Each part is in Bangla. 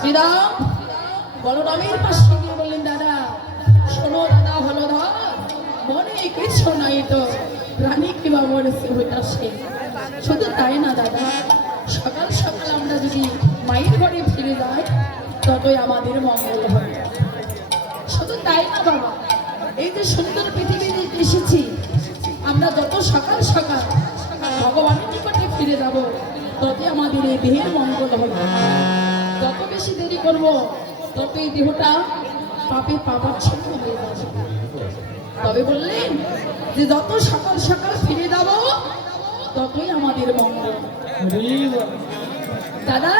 শ্রীরাম বলরামের পাশে গিয়ে বললেন, দাদা শোনো দাদা হলধর, মনে কিছু নাই তো, প্রাণী কিবা মরেছে হইতাছে। শুধু তাই না দাদা, সকাল সকাল আমরা যদি মায়ের ঘরে ফিরে যাই ততই আমাদের মঙ্গল হবে। শুধু তাই না বাবা, এই যে সুন্দর পৃথিবীতে এসেছি, আমরা যত সকাল সকাল ভগবানের নিকটে ফিরে যাব ততই আমাদের এই দেহের মঙ্গল হবে। যত বেশি দেরি করব তত এই দেহটা পাপে পাপাচ্ছন্ন হয়ে যাবে। তবে বললেন যে যত সকাল সকাল ফিরে যাব ততই আমাদের মঙ্গল। দাদা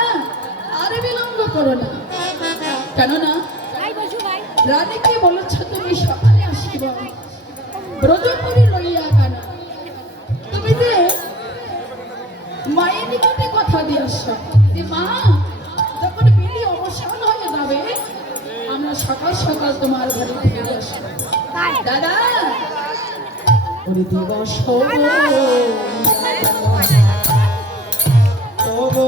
আরে বিলম্ব করো না, কেননা রানীকে বলেছ তুমি সকালে আসিব, ব্রত করে লইয়া কেন? তুমি যে মায়ের নিকটে কথা দিয়ে আসছো যে মা যখন বিধি অবসান হয়ে যাবে আমরা সকাল সকাল তোমার ঘরে ফিরে আসবো। দাদা দিবস তবু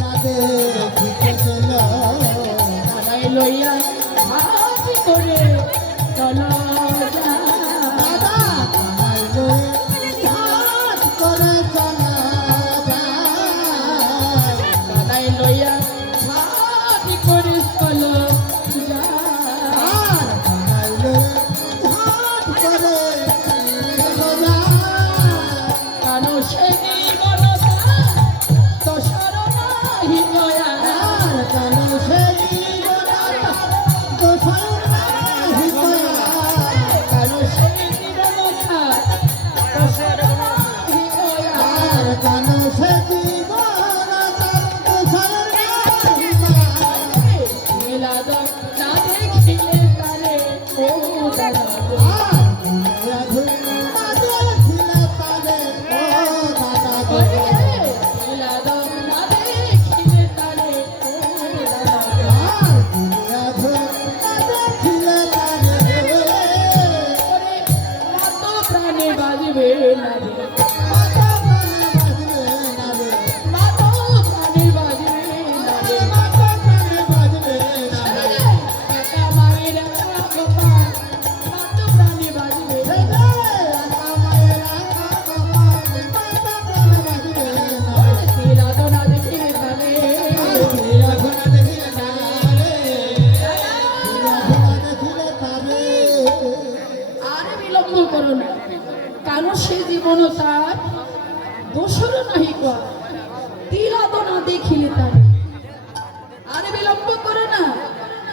না দে লইয়া হাতি করে চলো লইয়া হাতি করে চলো কারো সে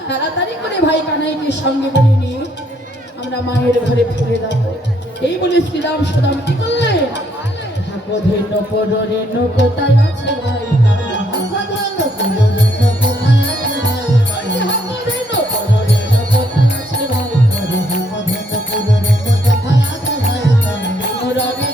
তাড়াতাড়ি করে ভাই কানাইকে সঙ্গে করে নিয়ে আমরা মায়ের ঘরে ফিরে যাব। এই বলে শ্রীরাম সুদাম কি করলেন, ধন্য পরে কোথায় আছে ভাই রবি